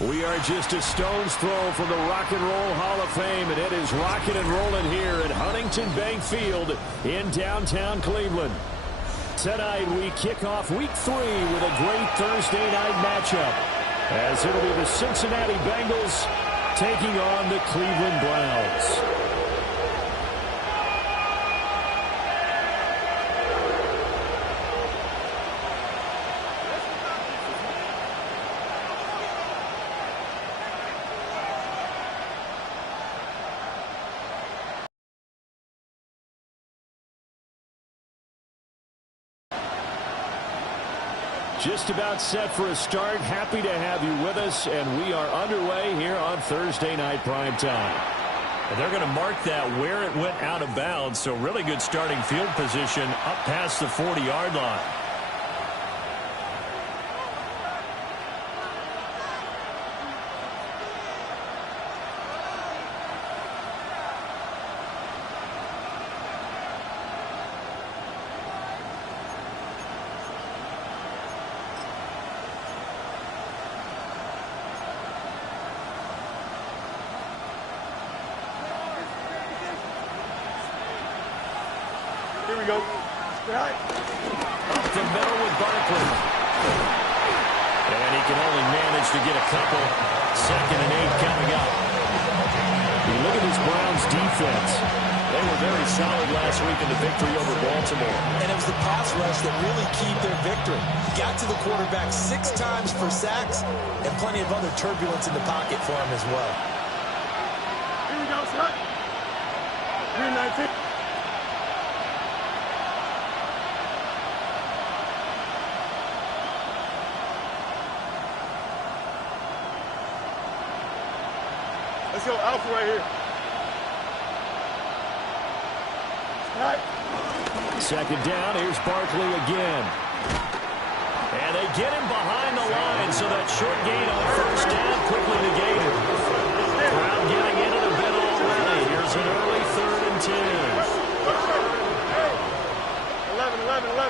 We are just a stone's throw from the Rock and Roll Hall of Fame, and it is rocking and rolling here at Huntington Bank Field in downtown Cleveland. Tonight we kick off Week 3 with a great Thursday night matchup, as it'll be the Cincinnati Bengals taking on the Cleveland Browns. Just about set for a start. Happy to have you with us, and we are underway here on Thursday Night Primetime. And they're going to mark that where it went out of bounds, so really good starting field position up past the 40-yard line. Here we go. Right. Up the middle with Barkley. And he can only manage to get a couple. 2nd and 8 coming up. You look at this Browns defense. They were very solid last week in the victory over Baltimore. And it was the pass rush that really keyed their victory. Got to the quarterback 6 times for sacks and plenty of other turbulence in the pocket for him as well. Here we go, son. 319. Let's go alpha right here. Right. 2nd down. Here's Barkley again. And they get him behind the line, so that short gain on 1st down quickly negated. Crowd getting into the middle already. Here's an early 3rd and 10. 11, 11, 11.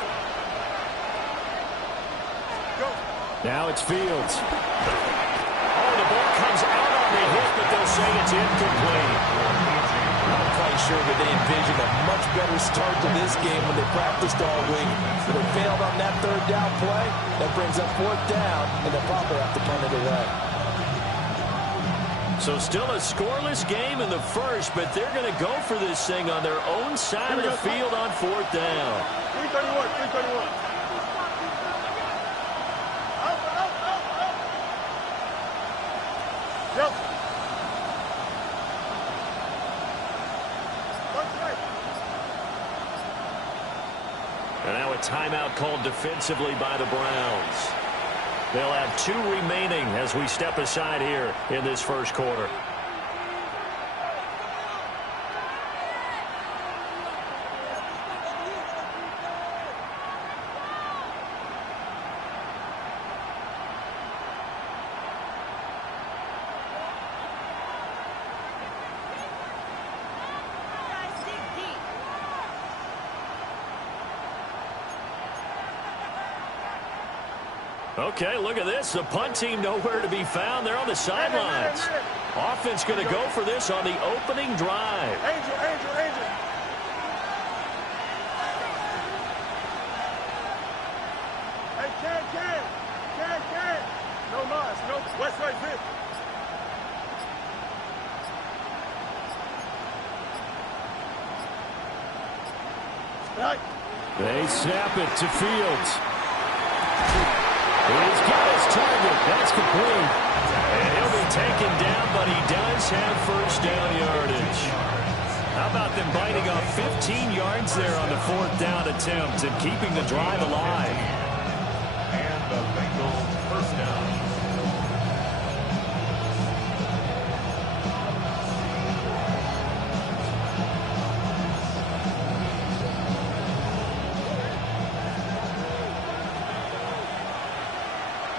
Go. Now it's Fields. Oh, the ball comes out on the hit, but they'll say it's incomplete. I'm quite sure that they envisioned a much better start to this game when they practiced all week. But they failed on that 3rd down play. That brings up 4th down, and they'll probably have to punt it away. So still a scoreless game in the first, but they're going to go for this thing on their own side of the field on 4th down. 331, 331. Yep. And now a timeout called defensively by the Browns. They'll have 2 remaining as we step aside here in this first quarter. Okay, look at this. The punt team nowhere to be found. They're on the sidelines. Offense going to go for this on the opening drive. Angel, Angel, Angel. Hey, can. No mas, no. West right fit. Right. They snap it to Fields. He's got his target. That's complete. And he'll be taken down, but he does have 1st down yardage. How about them biting off 15 yards there on the 4th down attempt and keeping the drive alive? And the Bengals 1st down.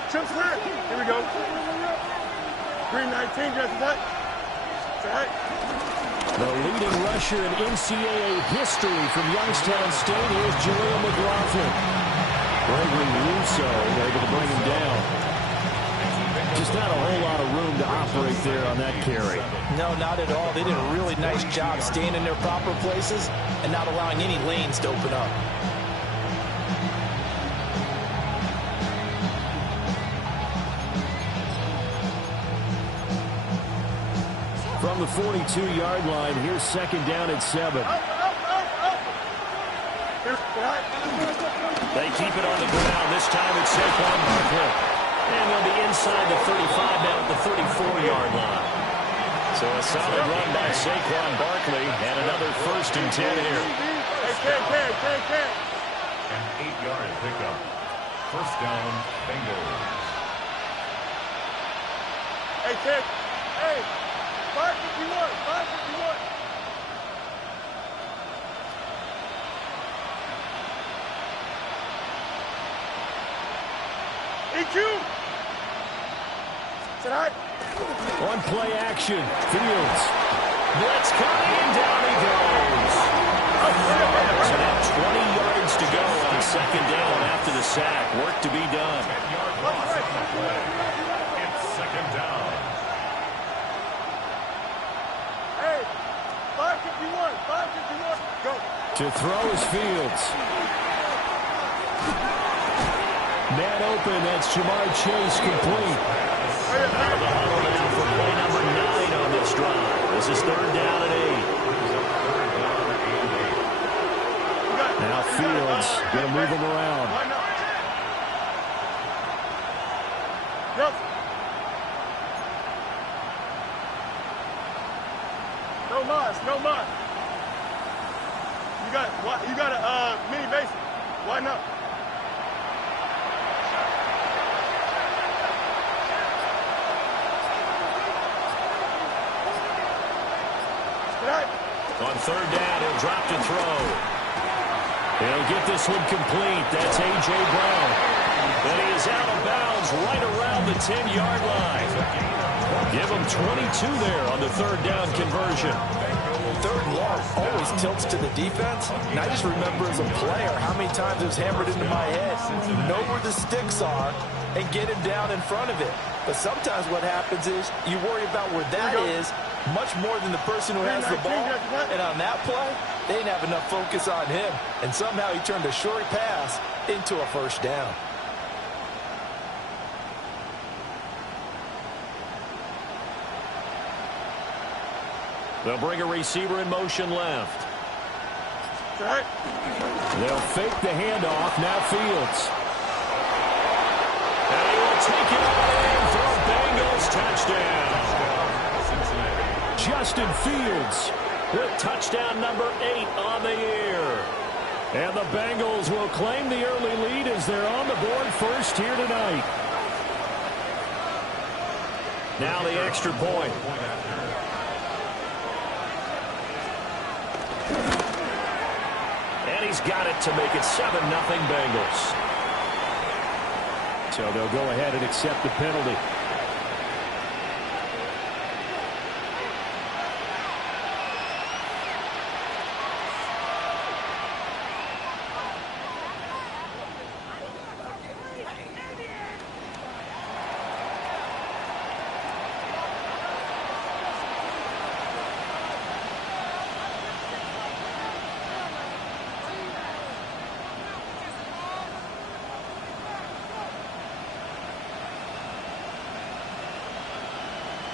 Trips clear. Here we go. 319, just that. Right. The leading rusher in NCAA history from Youngstown State. Here's Jaleel McLaughlin. Gregory Russo able to bring him down. Just not a whole lot of room to operate there on that carry. No, not at all. They did a really nice job staying in their proper places and not allowing any lanes to open up. From the 42-yard line, here's second down at 7. They keep it on the ground. This time it's Saquon Barkley. And they'll be inside the 35 now at the 34-yard line. So a solid run by Saquon Barkley and another 1st and 10 here. An 8-yard pickup. First down, Bengals. Hey, Ted. Hey, 551. 551. EQ. Tonight. On play action, Fields. Blitz coming, and down he goes. So now 20 yards to go on second down after the sack. Work to be done. 10-yard loss on the play. It's second down. Hey, 551. 551. Go. To throw is Fields. Man open, that's Jamar Chase complete. Out of the huddle now for play number 9 on this drive. This is third down and 8. Now Fields going to move him around. Yep. No mas, no mas. You got a mini basic. Why not? On third down, he'll drop to throw. He'll get this one complete. That's A.J. Brown. But he is out of bounds right around the 10-yard line. Give him 22 there on the third down conversion. Third and long always tilts to the defense. And I just remember as a player how many times it was hammered into my head. Know where the sticks are and get him down in front of it. But sometimes what happens is you worry about where that is much more than the person who has the ball. And on that play, they didn't have enough focus on him. And somehow he turned a short pass into a first down. They'll bring a receiver in motion left. They'll fake the handoff. Now Fields. And he will take it all in for a Bengals touchdown. Justin Fields With touchdown number 8 on the year. And the Bengals will claim the early lead as they're on the board first here tonight. Now the extra point. And he's got it to make it 7-0 Bengals. So they'll go ahead and accept the penalty.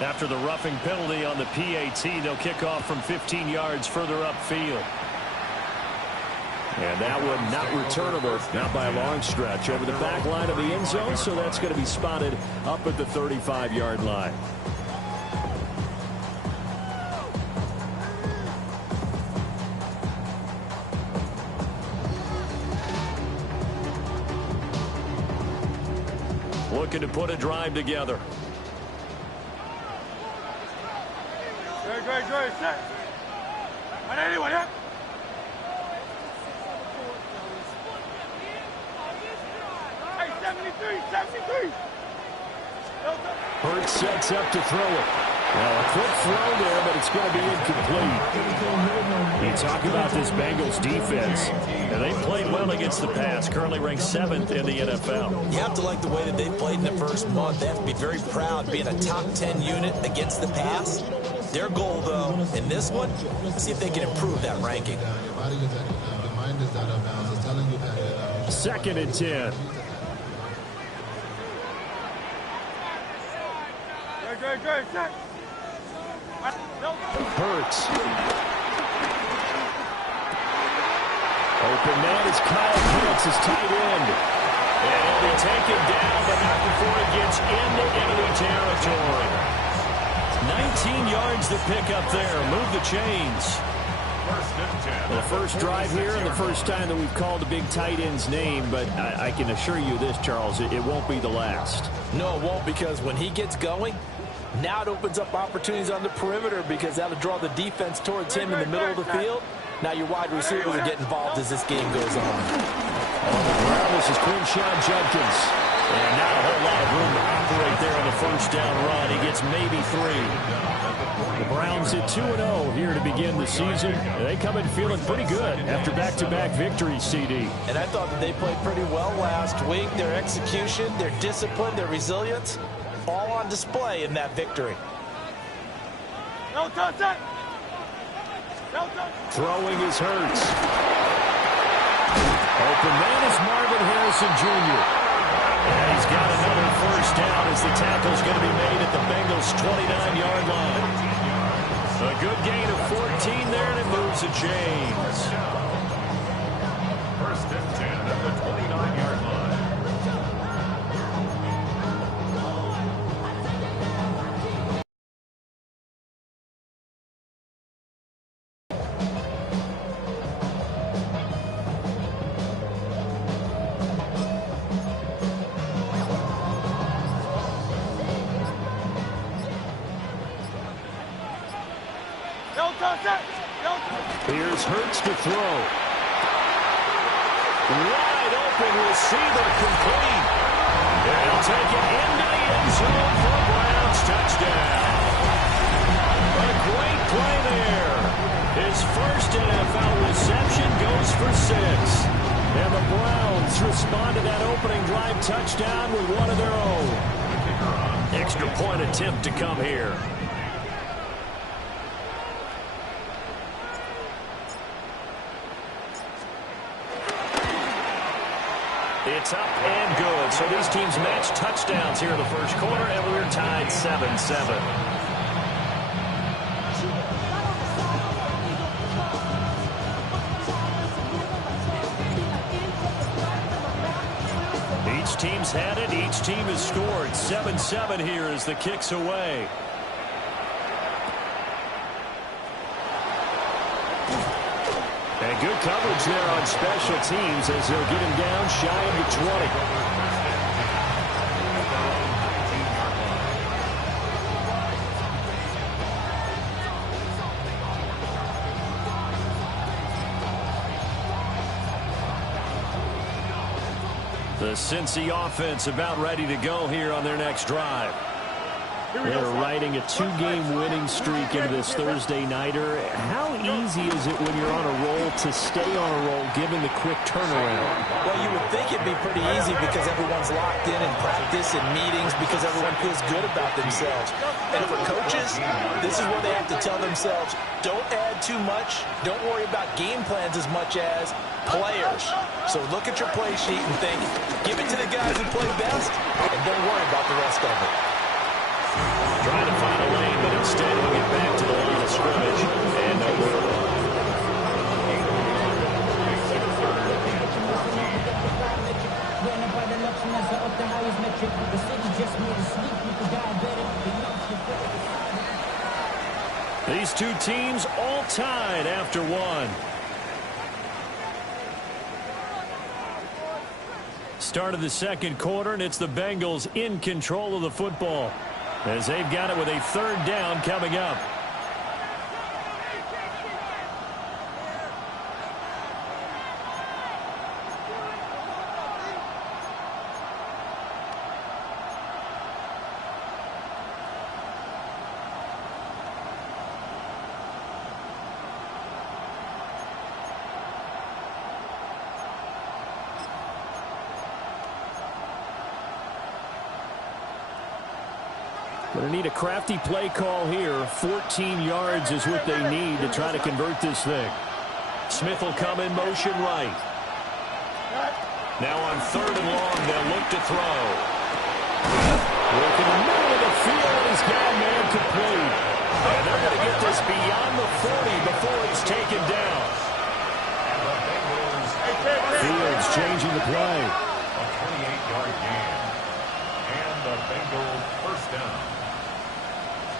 After the roughing penalty on the PAT, they'll kick off from 15 yards further upfield. And that one not returnable, not by a long stretch, over the back line of the end zone, so that's going to be spotted up at the 35-yard line. Looking to put a drive together. Great, set. On anyone, yeah? Hey, 73. Hurts sets up to throw it. Well, a quick throw there, but it's going to be incomplete. You talk about this Bengals defense. And they played well against the pass, currently ranked 7th in the NFL. You have to like the way that they played in the first month. They have to be very proud being a top 10 unit against the pass. Their goal, though, in this one, see if they can improve that ranking. 2nd and 10. Hurts. Open man is Kyle Pitts, his tight end. And he'll be taken down, but not before he gets into enemy territory. 19 yards to pick up there. Move the chains. The first drive here and the first time that we've called a big tight end's name, but I can assure you this, Charles, it won't be the last. No, it won't, because when he gets going, now it opens up opportunities on the perimeter because that'll draw the defense towards him in the middle of the field. Now your wide receivers will get involved as this game goes on. This is Quinshon Judkins. And not a whole lot of room to operate there on the first down run. He gets maybe 3. The Browns at 2-0 here to begin the season. They come in feeling pretty good after back-to-back victories, CD. And I thought that they played pretty well last week. Their execution, their discipline, their resilience, all on display in that victory. No touch it. Throwing is Hurts. Open man is Marvin Harrison Jr. And he's got another first down as the tackle's going to be made at the Bengals' 29-yard line. A good gain of 14 there, and it moves the chains. 1st and 10 at the 29-yard line. Here's Hurts to throw. Wide open receiver complete. And he'll take it into the end zone for a Browns touchdown. A great play there. His first NFL reception goes for 6. And the Browns respond to that opening drive touchdown with one of their own. Extra point attempt to come here. It's up and good. So these teams match touchdowns here in the first quarter, and we're tied 7-7. Each team's had it. Each team has scored. 7-7 here as the kick's away. And good coverage there on special teams as they'll get him down shy of the 20. The Cincy offense about ready to go here on their next drive. They're riding a 2-game winning streak into this Thursday nighter. How easy is it when you're on a roll to stay on a roll given the quick turnaround? Well, you would think it'd be pretty easy because everyone's locked in practice and meetings because everyone feels good about themselves. And for coaches, this is where they have to tell themselves, don't add too much, don't worry about game plans as much as players. So look at your play sheet and think, give it to the guys who play best, and don't worry about the rest of it. Trying to find a lane, but instead he'll get back to the line of scrimmage. And no good. These two teams all tied after one. Start of the second quarter, and it's the Bengals in control of the football as they've got it with a 3rd down coming up. Going to need a crafty play call here. 14 yards is what they need to try to convert this thing. Smith will come in motion right. Now on 3rd and long, they'll look to throw. Work in the middle of the field, and he's got a man complete. And they're going to get this beyond the 40 before he's taken down. Fields changing the play. A 28-yard gain. And the Bengals first down.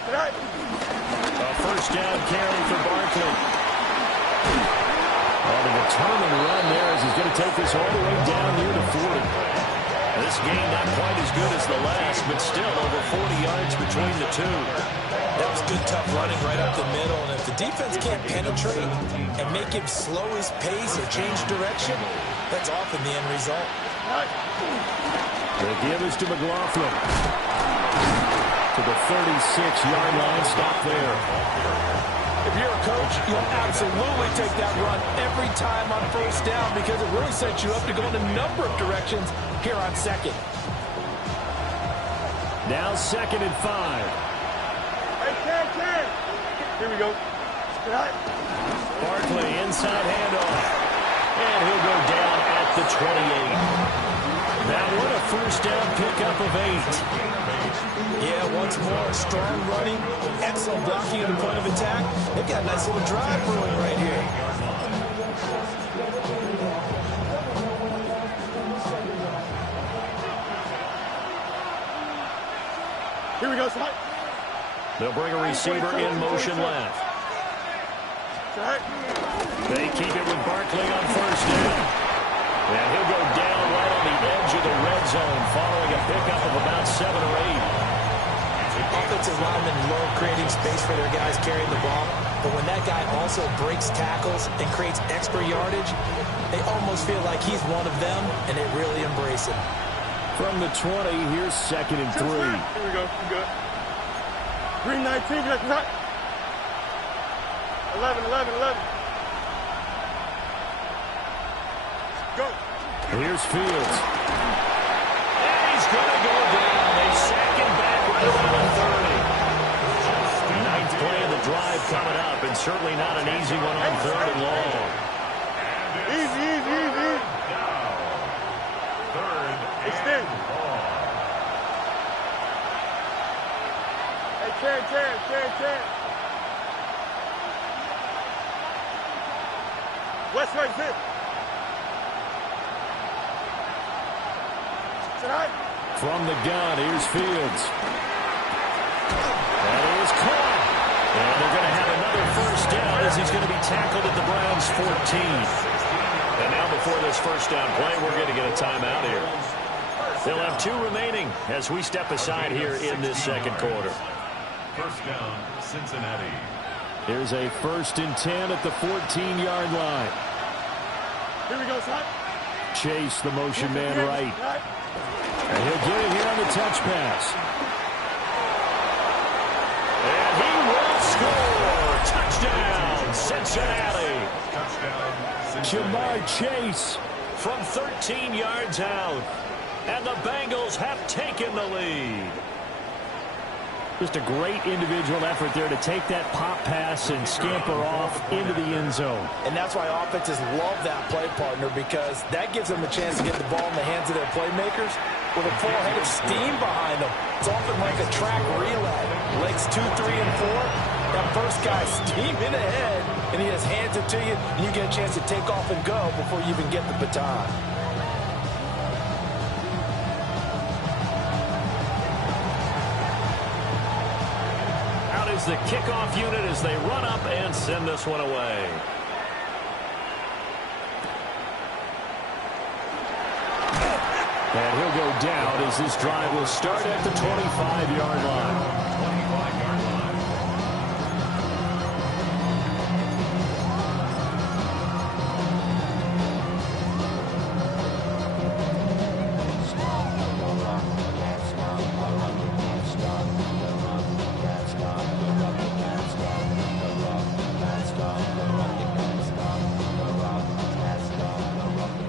A first down carry for Barkley. On a determined run there as he's going to take this all the way down near the 40. This game not quite as good as the last, but still over 40 yards between the two. That was good, tough running right up the middle. And if the defense can't penetrate and make him slow his pace or change direction, that's often the end result. The give is to McLaughlin. To the 36-yard line. Stop there. If you're a coach, you'll absolutely take that run every time on first down because it really sets you up to go in a number of directions here on 2nd. Now 2nd and 5. Here we go. Barkley inside handoff. And he'll go down at the 28. Now what a first down pickup of 8. Yeah, once more, strong running, excellent blocking at the point of attack. They've got a nice little drive brewing right here. Here we go, Smite. They'll bring a receiver in motion left. They keep it with Barkley on first down. And he'll go down right on the edge of the red zone following a pickup of about 7 or 8. Offensive linemen love creating space for their guys carrying the ball, but when that guy also breaks tackles and creates extra yardage, they almost feel like he's one of them, and they really embrace him. From the 20, here's 2nd and 3. Here we go. I'm good. Green 19, get up. 11. Go. Here's Fields. And he's going to go down. They sack him back right around the 30. Ninth play of the drive coming up, and certainly not an easy one on 3rd and long. Easy. Third Extend. Hey, Karen. West right, zip. From the gun, here's Fields. That is caught. And they're going to have another first down as he's going to be tackled at the Browns' 14. And now before this first down play, we're going to get a timeout here. They'll have 2 remaining as we step aside here in this 2nd quarter. First down, Cincinnati. Here's a 1st and 10 at the 14-yard line. Here we go, son. Chase, the motion man right. And he'll get it here on the touch pass. And he will score. Touchdown, Cincinnati. Touchdown, Jamar Chase. From 13 yards out. And the Bengals have taken the lead. Just a great individual effort there to take that pop pass and scamper off into the end zone. And that's why offenses love that play partner, because that gives them a chance to get the ball in the hands of their playmakers with a full head of steam behind them. It's often like a track relay. Legs 2, 3, and 4. That first guy's steaming ahead, and he just hands it to you, and you get a chance to take off and go before you even get the baton. The kickoff unit as they run up and send this one away. And he'll go down as this drive will start at the 25-yard line.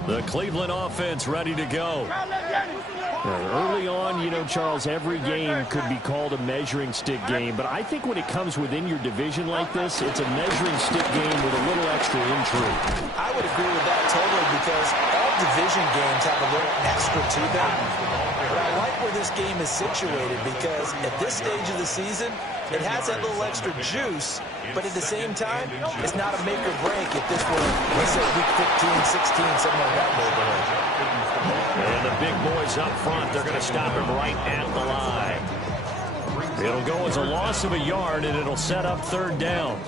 The Cleveland offense ready to go. Early on, you know, Charles, every game could be called a measuring stick game. But I think when it comes within your division like this, it's a measuring stick game with a little extra intrigue. I would agree with that totally because all division games have a little extra to them. But I like where this game is situated because at this stage of the season, it has that little extra juice, but at the same time, it's not a make or break if this were, let's say, week 15, 16, somewhere in that neighborhood. And the big boys up front, they're going to stop him right at the line. It'll go as a loss of a yard, and it'll set up third down.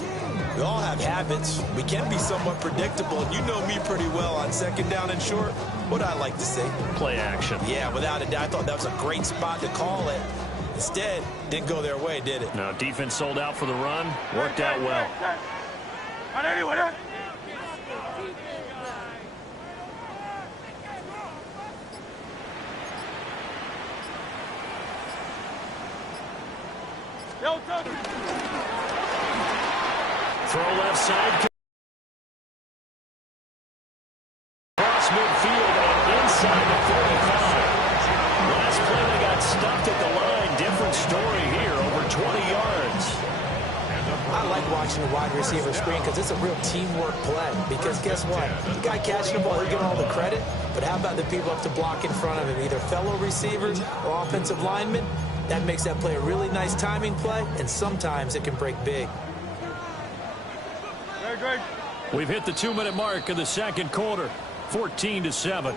We all have habits. We can be somewhat predictable, and you know me pretty well on second down and short. What I like to say? Play action. Yeah, without a doubt. I thought that was a great spot to call it. Instead, didn't go their way, did it? Now, defense sold out for the run. Worked out well. Throw left side. Cross midfield and inside the 35. Last play they got stuffed at the line. Different story here. Over 20 yards. I like watching the wide receiver screen because it's a real teamwork play. Because guess what? The guy catching the ball, he'll get all the credit. But how about the people up to block in front of him? Either fellow receivers or offensive linemen. That makes that play a really nice timing play, and sometimes it can break big. We've hit the 2-minute mark of the second quarter. 14-7.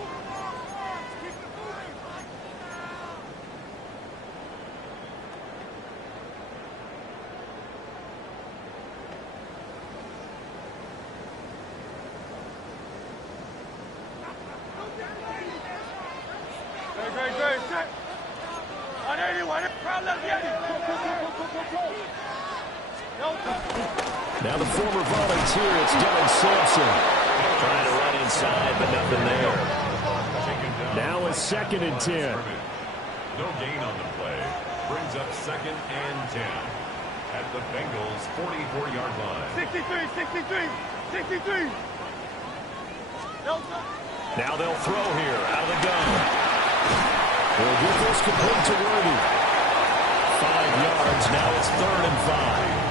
Now the former volunteer, it's Dylan Sampson. Trying to run inside, but nothing there. Now it's 2nd and 10. No gain on the play. Brings up 2nd and 10 at the Bengals' 44-yard line. 63. Now they'll throw here out of the gun. We'll get this complete to Worthy. 5 yards. Now it's 3rd and 5.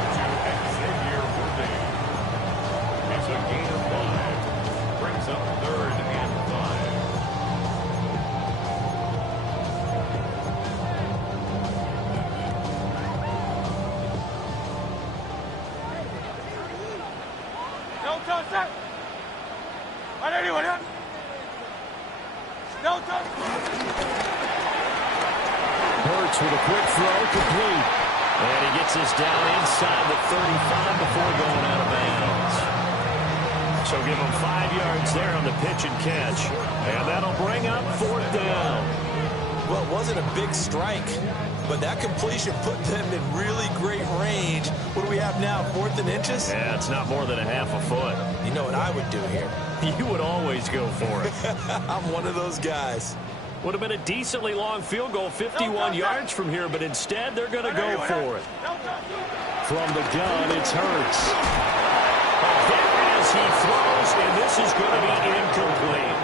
It's a gain of 5. Brings up 3rd and 5. Hurts with a quick throw, complete. And he gets this down inside the 35 before going out of bounds. So give him 5 yards there on the pitch and catch. And that'll bring up 4th down. Well, it wasn't a big strike, but that completion put them in really great range. What do we have now, 4th and inches? Yeah, it's not more than a half a foot. You know what I would do here? You would always go for it. I'm one of those guys. Would have been a decently long field goal, 51 yards from here, but instead they're going to go for it. From the gun, it's Hurts. A hit as he throws, and this is going to be incomplete.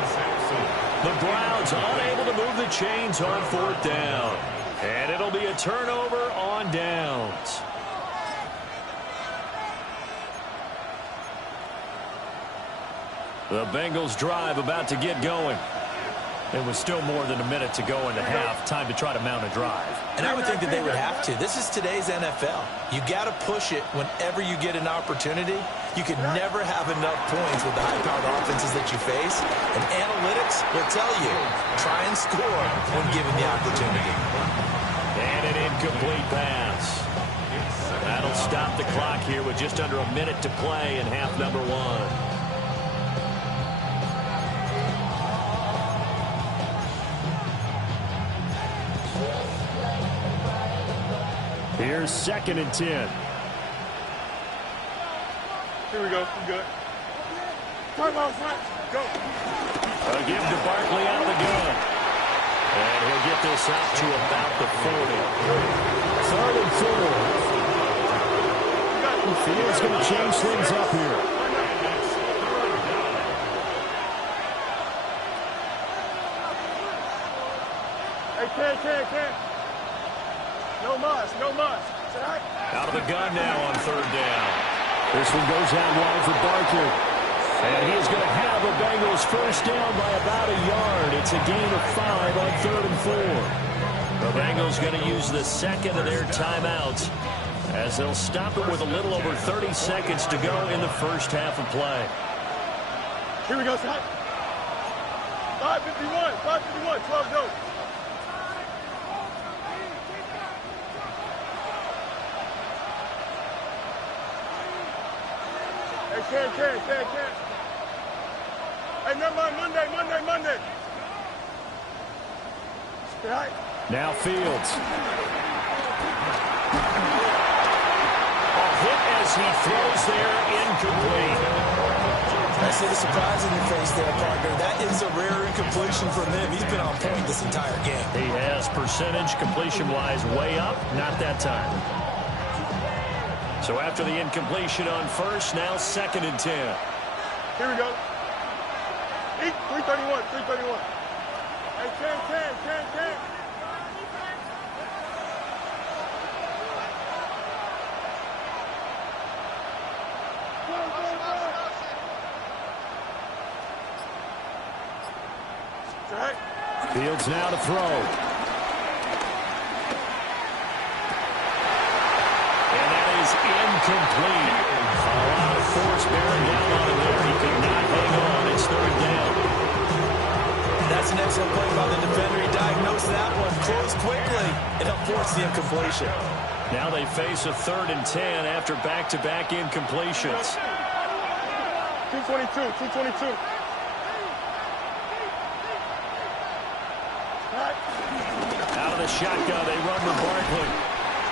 The Browns unable to move the chains on 4th down. And it'll be a turnover on downs. The Bengals drive about to get going. It was still more than a minute to go in the half. Time to try to mount a drive. And I would think that they would have to. This is today's NFL. You got to push it whenever you get an opportunity. You can never have enough points with the high-powered offenses that you face. And analytics will tell you, try and score when given the opportunity. And an incomplete pass. That'll stop the clock here with just under a minute to play in half number 1. Here's 2nd and 10. Here we go. I'm good. Time. Go. A give to Barkley out of the gun. And he'll get this out to about the 40. 3rd and 4. The field's going to change things up here. Hey, Can. No muss. Out of the gun now on third down. This one goes out wide for Barkley. And he is going to have a Bengals first down by about a yard. It's a gain of 5 on 3rd and 4. The Bengals going to use the second of their timeouts as they'll stop it with a little over 30 seconds to go in the first half of play. Here we go, son. 5:51, 12 goes. Hey, can. Hey, never mind, Monday. Right. Now Fields. A hit as he throws there, incomplete. I see the surprise in your face there, partner. That is a rare incompletion from him. He's been on point this entire game. He has percentage completion-wise way up, not that time. So after the incompletion on first, now 2nd and 10. Here we go. 3:31. Hey, can. Right. Fields now to throw. And that is incomplete. A lot of force bearing down on him there. He could not hang on. It's 3rd down. That's an excellent play by the defender. He diagnosed that one, closed quickly, and helped force the incompletion. Now they face a 3rd and 10 after back-to-back incompletions. 222. Out of the shotgun, they run with Barkley.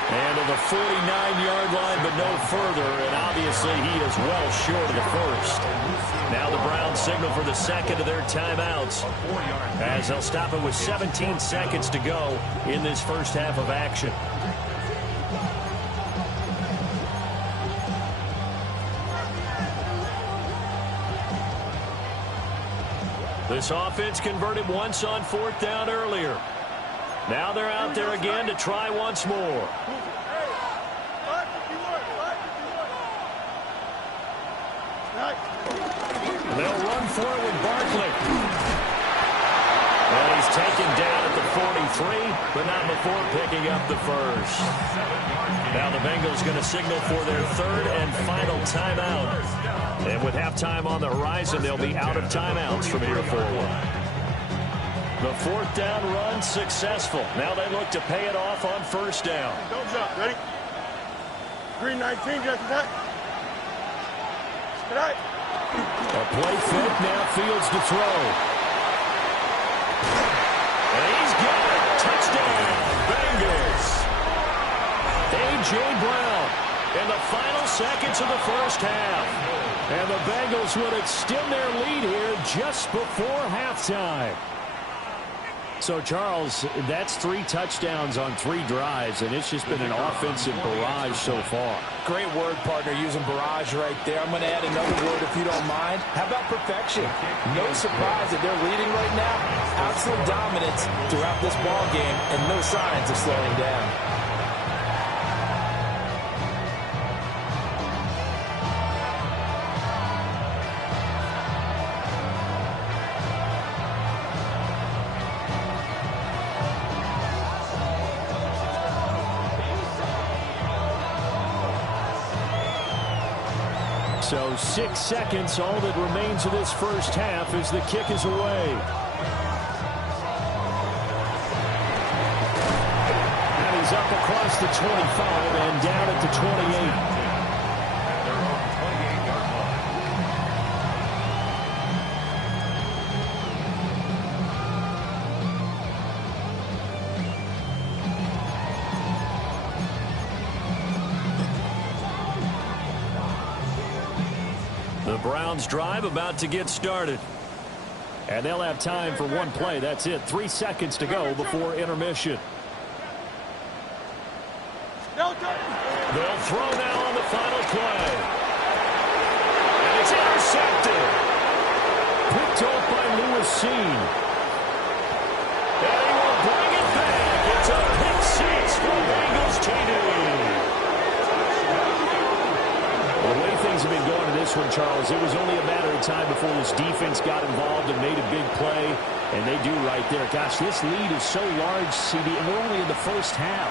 And to the 49-yard line, but no further. And obviously, he is well short of the first. Now the Browns signal for the second of their timeouts, as they'll stop it with 17 seconds to go in this first half of action. This offense converted once on 4th down earlier. Now they're out there again to try once more. They'll run for it with Barkley. And he's taken down at the 43, but not before picking up the first. Now the Bengals going to signal for their 3rd and final timeout. And with halftime on the horizon, they'll be out of timeouts from here forward. The 4th down run successful. Now they look to pay it off on first down. Don't jump. Ready? Green 19, Justin. Right. A play fake. Now Fields to throw. And he's got it. Touchdown, Bengals. A.J. Brown in the final seconds of the first half. And the Bengals would extend their lead here just before halftime. So, Charles, that's 3 touchdowns on 3 drives, and it's just been an offensive barrage so far. Great word, partner, using barrage right there. I'm going to add another word if you don't mind. How about perfection? No surprise that they're leading right now. Absolute dominance throughout this ball game and no signs of slowing down. So 6 seconds, all that remains of this first half as the kick is away. And he's up across the 25 and down at the 28. The Browns drive about to get started. And they'll have time for one play. That's it. 3 seconds to go before intermission. They'll throw now on the final play. And it's intercepted. Picked off by Lewis Seen. And he will bring it back. have been going to this one, Charles. It was only a matter of time before this defense got involved and made a big play, and they do right there. Gosh, this lead is so large, CD, and we're only in the first half.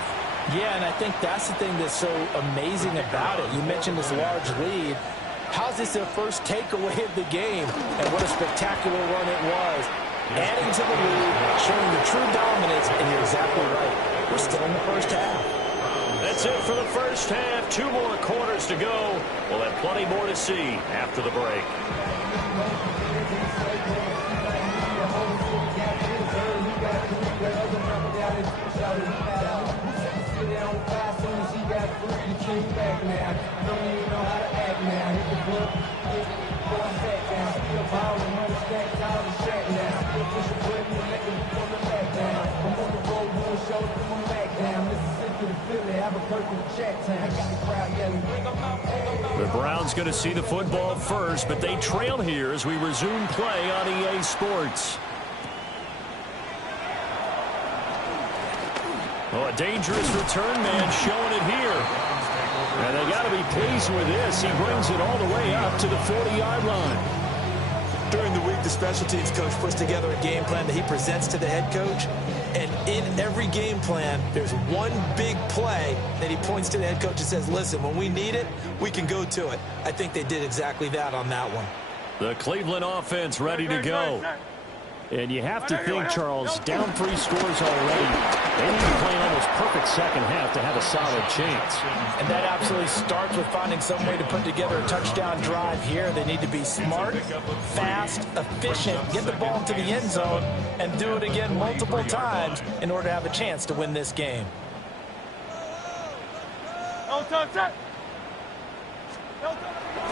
Yeah, and I think that's the thing that's so amazing about it. You mentioned this large lead. How's this their first takeaway of the game? And what a spectacular run it was. Adding to the lead, showing the true dominance, and you're exactly right. We're still in the first half. That's it for the first half. 2 more quarters to go. We'll have plenty more to see after the break. The Browns going to see the football first, but they trail here as we resume play on EA Sports. Oh, a dangerous return man showing it here. And they got to be pleased with this. He brings it all the way up to the 40-yard line. During the week, the special teams coach puts together a game plan that he presents to the head coach. And in every game plan, there's one big play that he points to the head coach and says, listen, when we need it, we can go to it. I think they did exactly that on that one. The Cleveland offense ready to go. And you have to think, Charles, down 3 scores already. They need to play an almost perfect second half to have a solid chance. And that absolutely starts with finding some way to put together a touchdown drive here. They need to be smart, fast, efficient, get the ball to the end zone, and do it again multiple times in order to have a chance to win this game.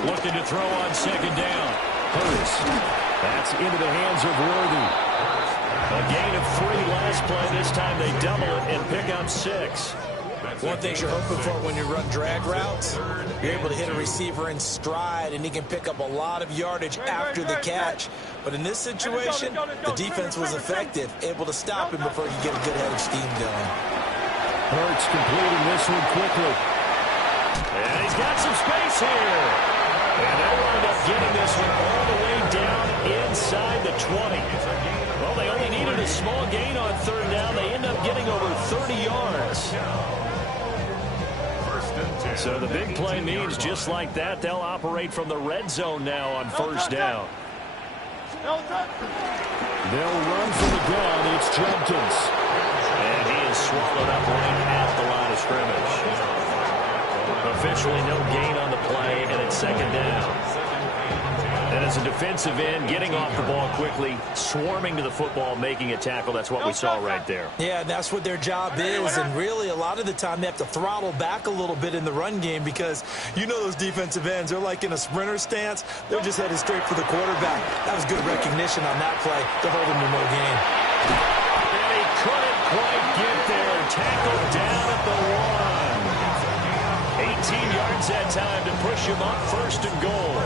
Looking to throw on second down. Hurts. That's into the hands of Worthy. A gain of 3 last play. This time they double it and pick up 6. One thing you're hoping for when you run drag routes, you're able to hit a receiver in stride, and he can pick up a lot of yardage after the catch. But in this situation, the defense was effective, able to stop him before he could get a good head of steam going. Hurts completing this one quickly. And he's got some space here. And they'll wind up getting this one all the way down inside the 20. Well, they only needed a small gain on third down. They end up getting over 30 yards. So the big play means just like that, they'll operate from the red zone now on first down. They'll run for the gun. It's Jenkins. And he is swallowed up right at the line of scrimmage. Officially no gain on the play, and it's second down. And as a defensive end, getting off the ball quickly, swarming to the football, making a tackle, that's what we saw right there. Yeah, that's what their job is, and really a lot of the time they have to throttle back a little bit in the run game because you know those defensive ends, they're like in a sprinter stance. They're just headed straight for the quarterback. That was good recognition on that play to hold him to no gain. And he couldn't quite get there. Tackled down at the 1. 18 yards that time to push him up first and goal.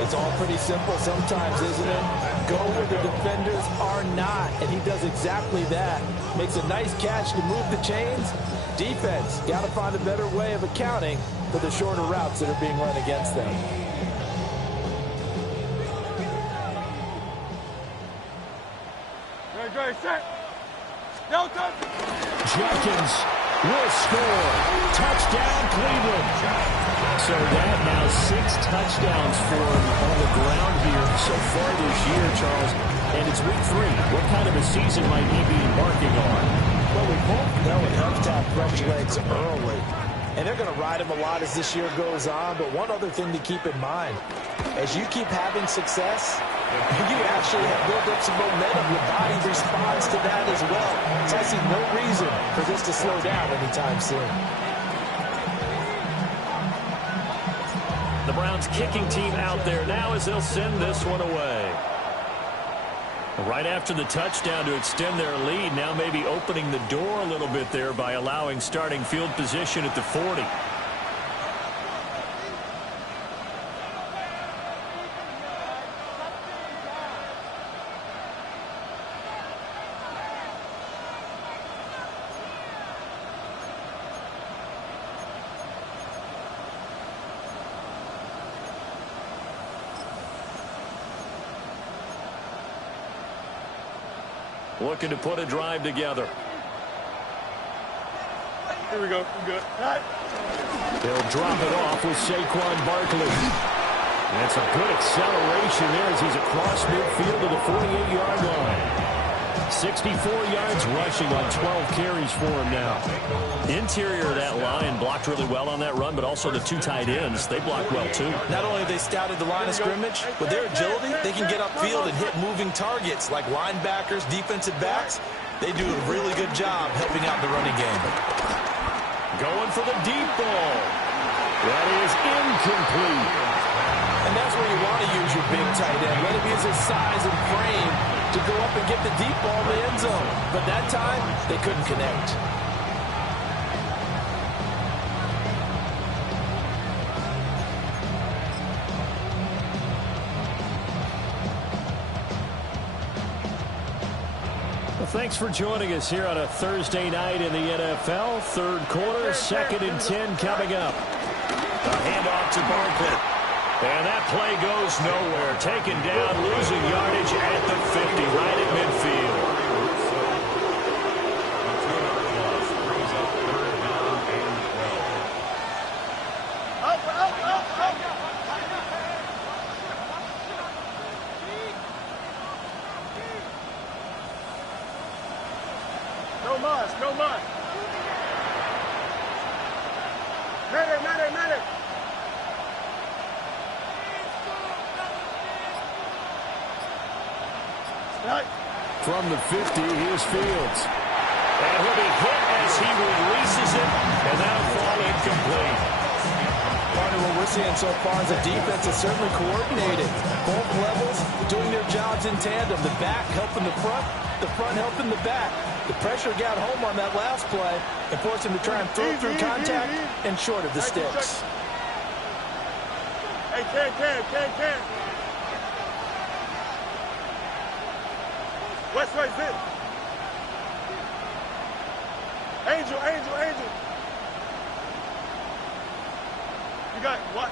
It's all pretty simple sometimes, isn't it? Go where the defenders are not, and he does exactly that. Makes a nice catch to move the chains. Defense, got to find a better way of accounting for the shorter routes that are being run against them. Jenkins will score. Touchdown, Cleveland. So that now 6 touchdowns for him on the ground here so far this year, Charles. And it's week 3. What kind of a season might he be embarking on? Well, we both know it helps to have fresh legs early. And they're going to ride him a lot as this year goes on. But one other thing to keep in mind, as you keep having success, you actually have built up some momentum. Your body responds to that as well. So I see no reason for this to slow down anytime soon. The Browns kicking team out there now as they'll send this one away. Right after the touchdown to extend their lead, now maybe opening the door a little bit there by allowing starting field position at the 40. looking to put a drive together. Here we go. We're good. All right. They'll drop it off with Saquon Barkley. That's a good acceleration there as he's across midfield to the 48-yard line. 64 yards rushing on 12 carries for him now. Interior of that line blocked really well on that run, but also the two tight ends, they blocked well too. Not only have they scouted the line of scrimmage, with their agility, they can get upfield and hit moving targets like linebackers, defensive backs. They do a really good job helping out the running game. Going for the deep ball. That is incomplete. And that's where you want to use your big tight end. Let him use his size and frame to go up and get the deep ball in the end zone. But that time, they couldn't connect. Well, thanks for joining us here on a Thursday night in the NFL. Third quarter, 2nd and 10 coming up. A handoff to Barkley. And that play goes nowhere. Taken down, losing yardage at the 50, right at midfield. No mas, no mas. Medic. Right. From the 50, here's Fields. And he'll be hit as he releases it, and that'll fall incomplete. Part of what we're seeing so far is the defense is certainly coordinated. Both levels doing their jobs in tandem. The back helping the front helping the back. The pressure got home on that last play and forced him to try and throw through contact and short of the sticks. Hey, can. West right zip. Angel.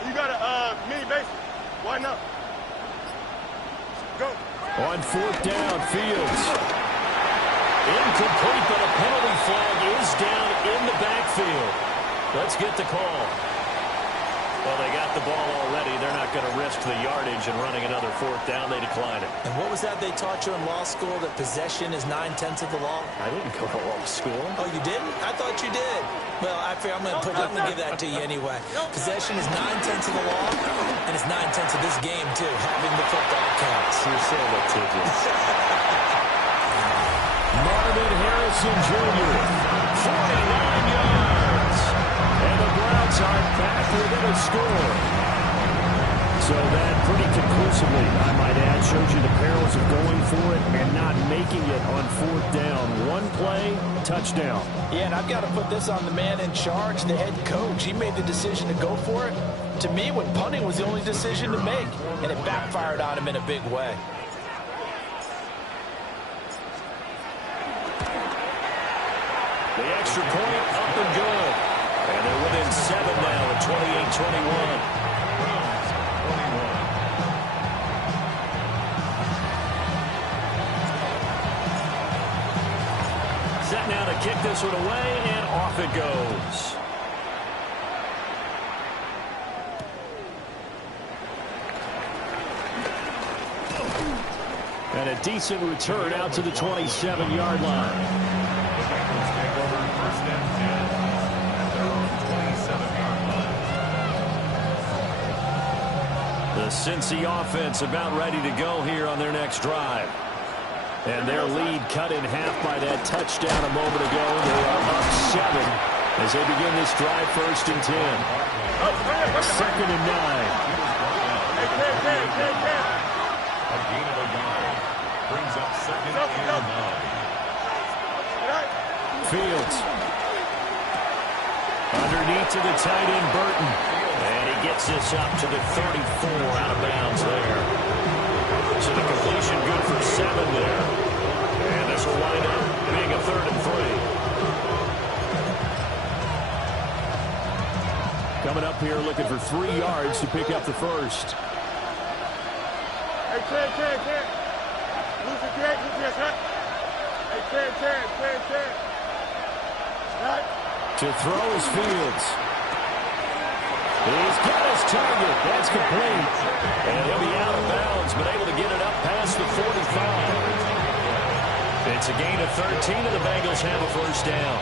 You got a mini base. Why not? Go. On 4th down, Fields. Incomplete, but a penalty flag is down in the backfield. Let's get the call. Well, they got the ball already. They're not going to risk the yardage and running another 4th down. They decline it. And what was that they taught you in law school, that possession is 9/10 of the law? I didn't go to law school. Oh, you didn't? I thought you did. Well, I'm going to give that to you anyway. Possession is 9/10 of the law, and it's 9/10 of this game, too, having the football counts. You're so litigious. Marvin Harrison Jr. 49 yards. And the Browns are back within a score. So that pretty conclusively, I might add, shows you the perils of going for it and not making it on 4th down. One play, touchdown. Yeah, and I've got to put this on the man in charge, the head coach. He made the decision to go for it. To me, when punting was the only decision to make, and it backfired on him in a big way. The extra point up and good. And they're within 7 now at 28-21. Set now to kick this one away, and off it goes. And a decent return out to the 27-yard line. The Cincy offense about ready to go here on their next drive. And their lead cut in half by that touchdown a moment ago. They are up 7 as they begin this drive, 1st and 10. 2nd and 9. A gain of a yard. Brings up 2nd and 9. Fields. Underneath to the tight end, Burton. And he gets this up to the 34, out of bounds there. So the completion good for 7 there. And this will wind up being a 3rd and 3. Coming up here looking for 3 yards to pick up the first. Hey, can. Lose the right. Hey, 10. Right. To throw is Fields. He's got his target. That's complete. And he'll be out of bounds, but able to get it up past the 45. It's a gain of 13, and the Bengals have a first down.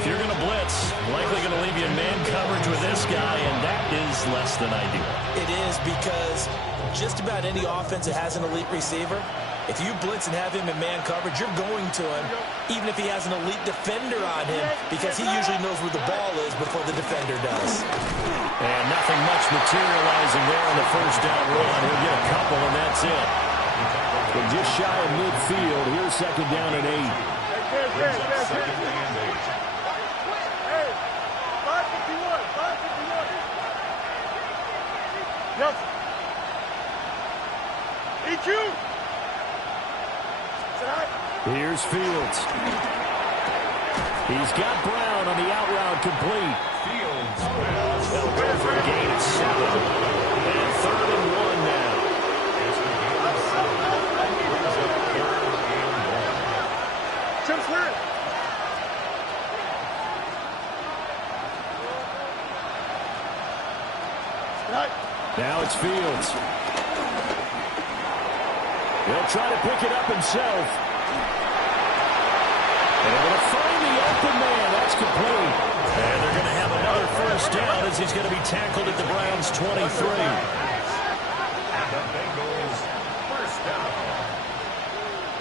If you're going to blitz, likely going to leave you in man coverage with this guy, and that is less than ideal. It is, because just about any offense that has an elite receiver, if you blitz and have him in man coverage, you're going to him, even if he has an elite defender on him, because he usually knows where the ball is before the defender does. And nothing much materializing there on the first down run. He'll get a couple, and that's it. But just shy of midfield. Here's second down and 8. Brings up second and 8. Hey, 551. Yes. EQ. Here's Fields. He's got Brown on the out route complete. Fields. They'll go for a gain of 7. And 3rd and 1 now. It's a gain of 7. Brings up 3rd and 1. Jim Smith. Now it's Fields. He'll try to pick it up himself. Able to find the open man. That's complete. And they're going to have another first down as he's going to be tackled at the Browns' 23. And the Bengals first down.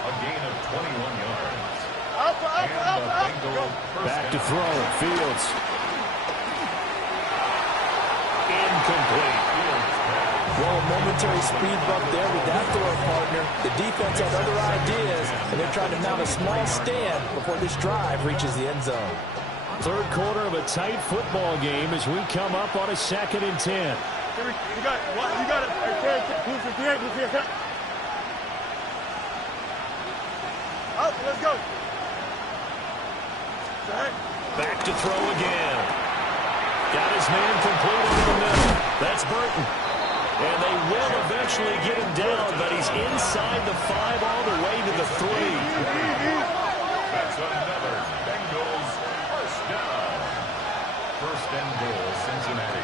A gain of 21 yards. And the Bengals first Back to down. throw. Fields. Incomplete. Well, a momentary speed bump there with that throw partner. The defense had other ideas, and they're trying to mount a small stand before this drive reaches the end zone. Third quarter of a tight football game as we come up on a 2nd and 10. You got it. Hey, 10. Who's the Up, let's go. Back to throw again. Got his man completed in the middle. That's Burton. And they will eventually get him down, but he's inside the 5 all the way to the 3. That's another Bengals first down. First and goal, Cincinnati.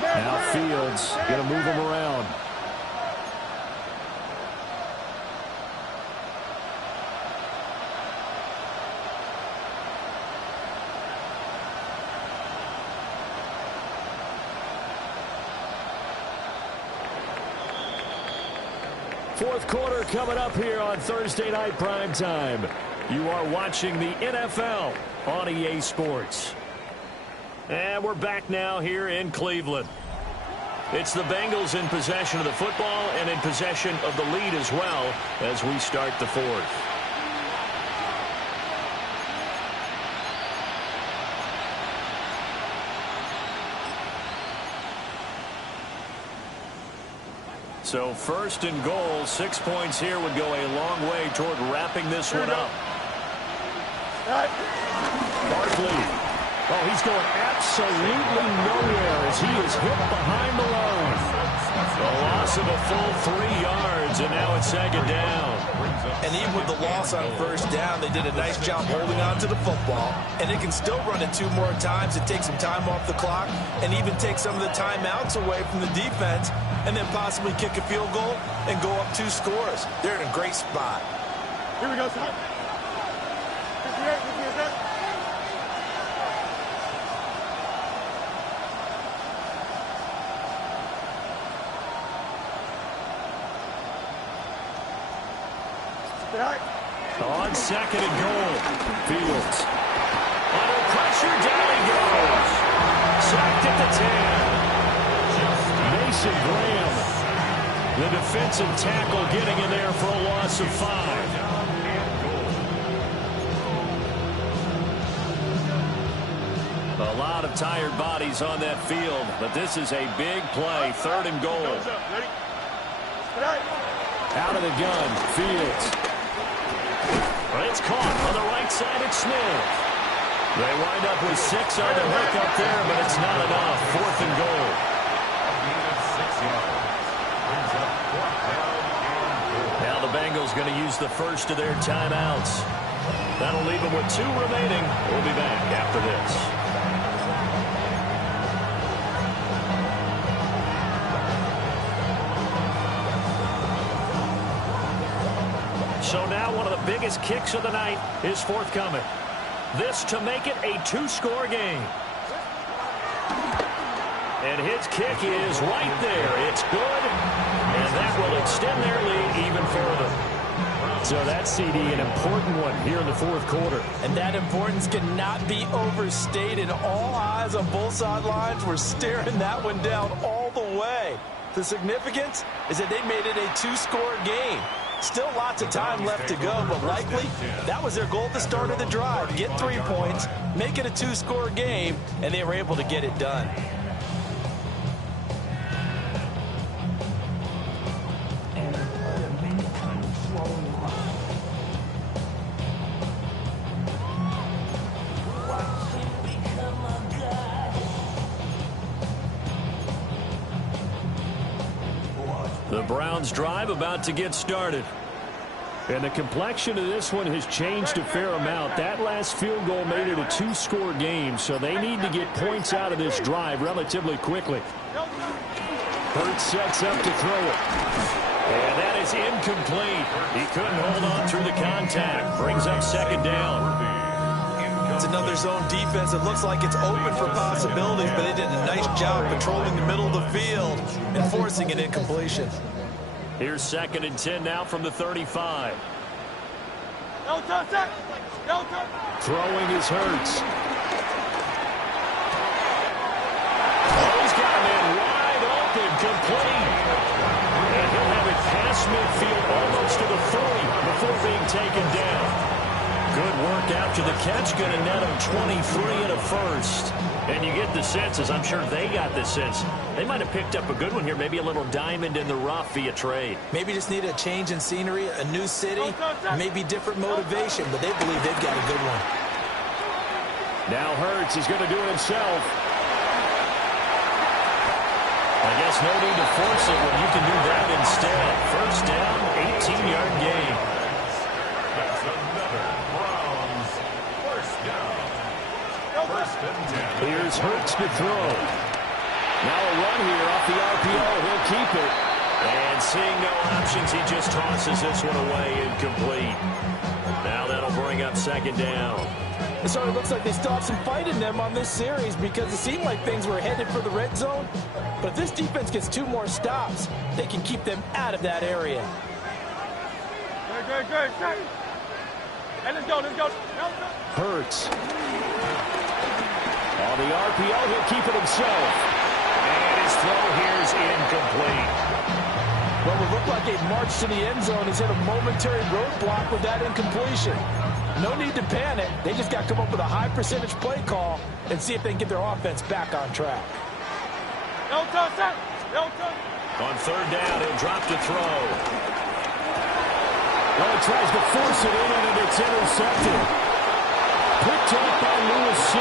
Now Fields going to move him around. Fourth quarter coming up here on Thursday Night Primetime. You are watching the NFL on EA Sports. And we're back now here in Cleveland. It's the Bengals in possession of the football and in possession of the lead as well as we start the fourth. So first and goal, 6 points here would go a long way toward wrapping this one up. Barkley. Oh, he's going absolutely nowhere as he is hit behind the line. A loss of a full 3 yards, and now it's second down. And even with the loss on first down, they did a nice job holding on to the football. And they can still run it 2 more times and take some time off the clock and even take some of the timeouts away from the defense and then possibly kick a field goal and go up 2 scores. They're in a great spot. Here we go, son. 58. On second and goal, Fields. Under pressure, down he goes. Sacked at the 10. Mason Graham, the defensive tackle, getting in there for a loss of 5. A lot of tired bodies on that field, but this is a big play. Third and goal. Out of the gun, Fields. It's caught on the right side at Smith. They wind up with 6 on the hook up there, but it's not enough. Fourth and goal. Now the Bengals going to use the first of their timeouts. That'll leave them with 2 remaining. We'll be back after this. So now one of the biggest kicks of the night is forthcoming. This to make it a 2-score game. And his kick is right there. It's good, and that will extend their lead even further. So that's, CD, an important one here in the 4th quarter. And that importance cannot be overstated. All eyes on both sidelines were staring that one down all the way. The significance is that they made it a 2-score game. Still lots of time left to go, but likely that was their goal at the start of the drive. Get 3 points, make it a 2-score game, and they were able to get it done. The Browns drive about to get started. And the complexion of this one has changed a fair amount. That last field goal made it a 2-score game, so they need to get points out of this drive relatively quickly. Hurts sets up to throw it. And that is incomplete. He couldn't hold on through the contact. Brings up 2nd down. It's another zone defense. It looks like it's open for possibilities, but they did a nice job patrolling the middle of the field and forcing an incompletion. Here's 2nd and 10 now from the 35. Throwing is Hurts. Oh, he's got him in wide open, complete. And he'll have it past midfield almost to the 30 before being taken down. Good work after the catch, going to net him 23 and a first. And you get the sense, as I'm sure they got the sense, they might have picked up a good one here, maybe a little diamond in the rough via trade. Maybe just need a change in scenery, a new city, maybe different motivation, but they believe they've got a good one. Now Hurts is going to do it himself. I guess no need to force it when you can do that instead. First down, 18-yard gain. That's another Browns first down. First and 10. Here's Hurts to throw. Now a run here off the RPO. He'll keep it. And seeing no options, he just tosses this one away, incomplete. Now that'll bring up 2nd down. It sort of looks like they still have some fight in them on this series because it seemed like things were headed for the red zone. But if this defense gets 2 more stops, they can keep them out of that area. Good. Hey, let's go. Hurts. On the RPO, he'll keep it himself. And his throw here is incomplete. Well, it looked like a march to the end zone. He's hit a momentary roadblock with that incompletion. No need to panic. They just got to come up with a high percentage play call and see if they can get their offense back on track. No touch. On 3rd down, he'll drop to throw. Well, he tries to force it in, and it's intercepted. Picked up by Lewis C.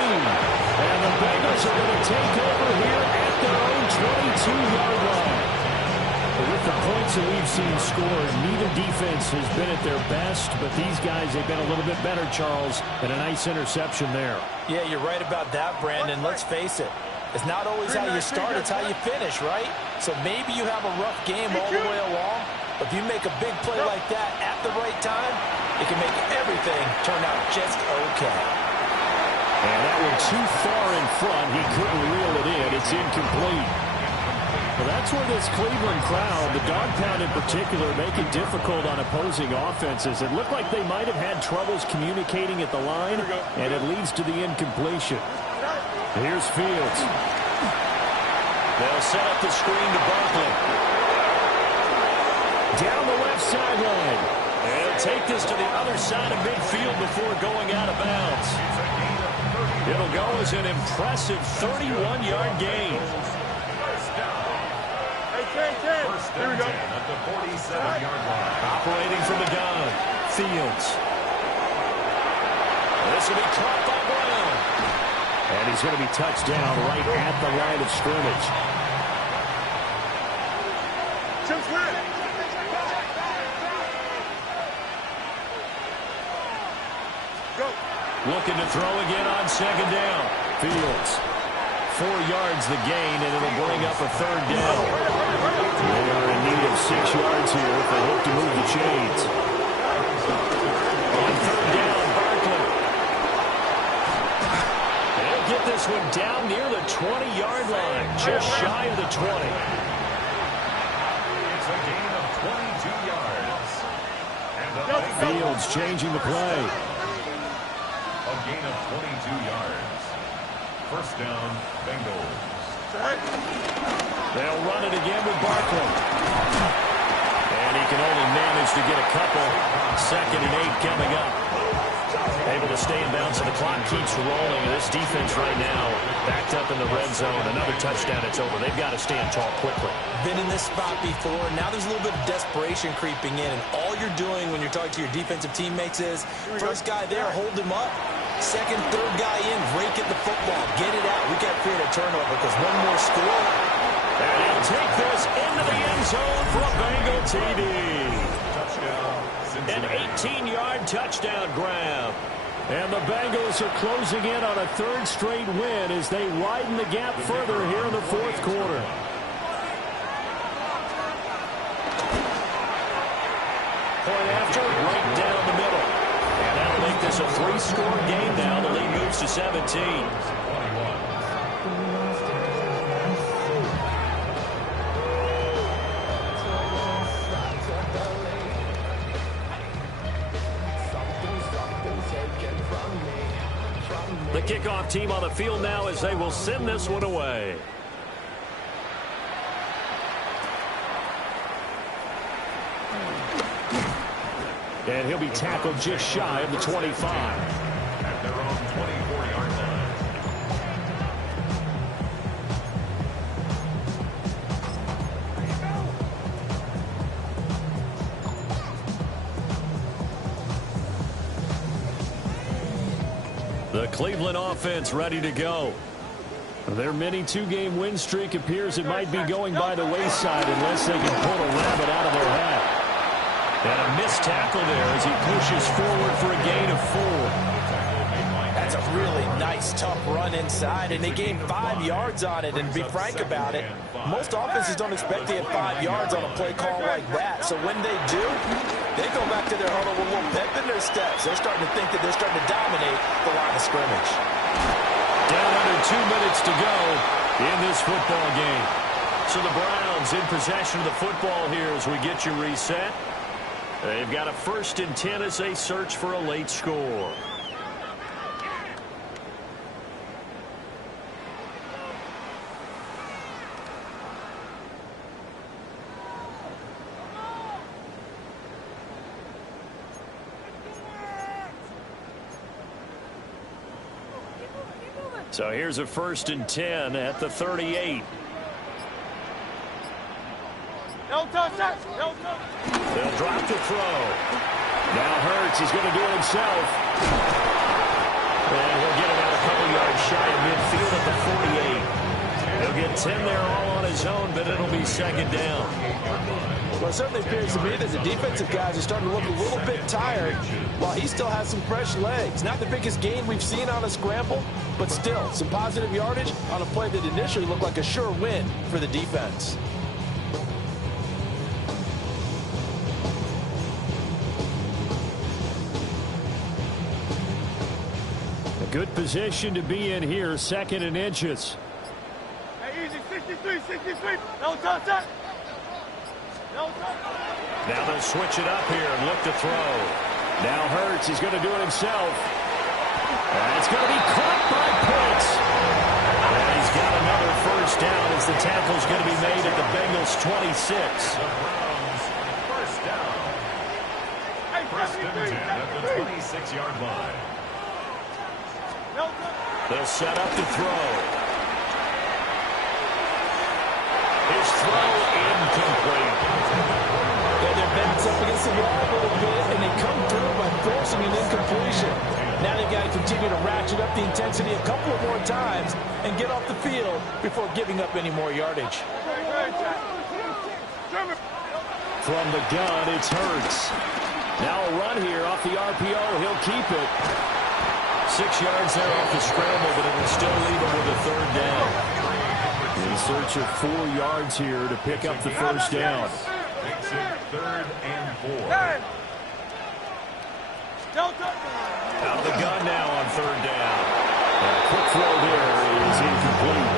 And the Bengals are going to take over here at their own 22-yard line. But with the points that we've seen scored, neither defense has been at their best, but these guys, they've been a little bit better, Charles, and a nice interception there. Yeah, you're right about that, Brandon. Let's face it. It's not always how you start, it's how you finish, right? So maybe you have a rough game all the way along, but if you make a big play like that at the right time, it can make everything turn out just okay. And that one too far in front. He couldn't reel it in. It's incomplete. Well, that's where this Cleveland crowd, the dog pound in particular, make it difficult on opposing offenses. It looked like they might have had troubles communicating at the line, and it leads to the incompletion. Here's Fields. They'll set up the screen to Barkley. Down the left sideline. They'll take this to the other side of midfield before going out of bounds. It'll go as an impressive 31-yard gain. Here we go. At the 47-yard line. Operating from the gun, Fields. This will be caught by Brown. And he's going to be touched down right at the line of scrimmage. Looking to throw again on second down. Fields. 4 yards the gain, and it'll bring up a third down. They are in need of 6 yards here if they hope to move the chains. On third down, Barkley. They'll get this one down near the 20-yard line, just shy of the 20. It's a gain of 22 yards. And Fields changing the play. a gain of 22 yards. First down, Bengals. They'll run it again with Barkley. And he can only manage to get a couple. 2nd and 8 coming up. Able to stay in bounds, and the clock keeps rolling. This defense right now backed up in the red zone. Another touchdown, it's over. They've got to stand tall quickly. Been in this spot before. Now there's a little bit of desperation creeping in, and all you're doing when you're talking to your defensive teammates is, first guy there, hold him up. Second, third guy in, break at the football. Get it out. We got to create a turnover because one more score. And he'll take this into the end zone for a Bengal TD. An 18-yard touchdown grab. And the Bengals are closing in on a 3rd straight win as they widen the gap further here in the 4th quarter. Point after, right down the middle. And that'll make this a 3-score game now. The lead moves to 17. The kickoff team on the field now as they will send this one away. And he'll be tackled just shy of the 25. At their own 24-yard line. The Cleveland offense ready to go. Their mini 2-game win streak appears it might be going by the wayside unless they can pull a rabbit out of their hat. And a missed tackle there as he pushes forward for a gain of 4. That's a really nice, tough run inside, and they gained 5 yards on it. And to be frank about it, most offenses don't expect to get 5 yards on a play call like that. So when they do, they go back to their huddle with a little pep in their steps. They're starting to think that they're starting to dominate the line of scrimmage. Down under 2 minutes to go in this football game. So the Browns in possession of the football here as we get you reset. They've got a 1st and 10 as they search for a late score. So here's a 1st and 10 at the 38. They'll drop to throw. Now Hurts is going to do it himself. And he'll get it out a couple yards shy of midfield at the 48. He'll get 10 there all on his own, but it'll be 2nd down. Well, it certainly appears to me that the defensive guys are starting to look a little bit tired while he still has some fresh legs. Not the biggest gain we've seen on a scramble, but still some positive yardage on a play that initially looked like a sure win for the defense. A good position to be in here, 2nd and inches. Hey, easy, 63. No touch that. No touch. Now they'll switch it up here and look to throw. Now Hurts is going to do it himself. And it's going to be caught by Pitts. And he's got another 1st down as the tackle's going to be made at the Bengals 26. The Browns, first down. First and 10 at the 26-yard line. They'll set up to throw. His throw incomplete. Their backs up against the wall a little bit, and they come through by forcing an incompletion. Now they've got to continue to ratchet up the intensity a couple of more times and get off the field before giving up any more yardage. From the gun, it's Hurts. Now a run here off the RPO. He'll keep it. 6 yards there off the scramble, but it will still leave him with a third down. In search of 4 yards here to pick up the first down. Makes it 3rd and 4. Out of the gun now on 3rd down. A quick throw there is incomplete.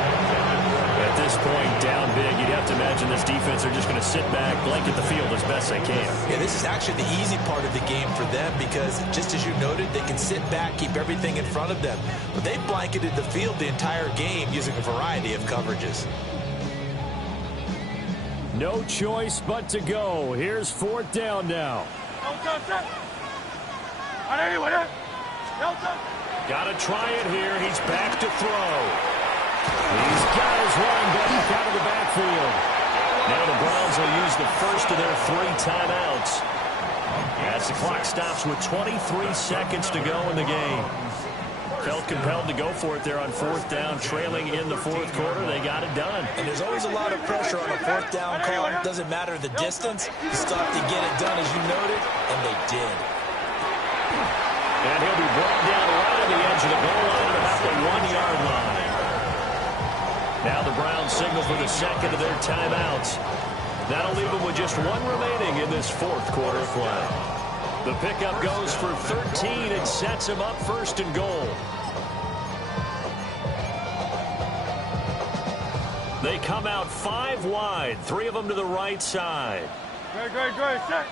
At this point, down big, you'd have to imagine this defense are just going to sit back, blanket the field as best they can. Yeah, this is actually the easy part of the game for them because, just as you noted, they can sit back, keep everything in front of them. But they blanketed the field the entire game using a variety of coverages. No choice but to go. Here's 4th down now. Got to try it here. He's back to throw. He's got his running back out of the backfield. Now the Browns will use the first of their 3 timeouts as the clock stops with 23 seconds to go in the game. Felt compelled to go for it there on 4th down, trailing in the 4th quarter. They got it done. And there's always a lot of pressure on a 4th down call. It doesn't matter the distance. You still have to get it done, as you noted, and they did. And he'll be brought down right at the edge of the goal line at about the 1-yard line. Now the Browns signal for the second of their timeouts. That'll leave them with just 1 remaining in this 4th quarter of play. The pickup goes for 13 and sets him up 1st and goal. They come out 5 wide, 3 of them to the right side. Great. Set.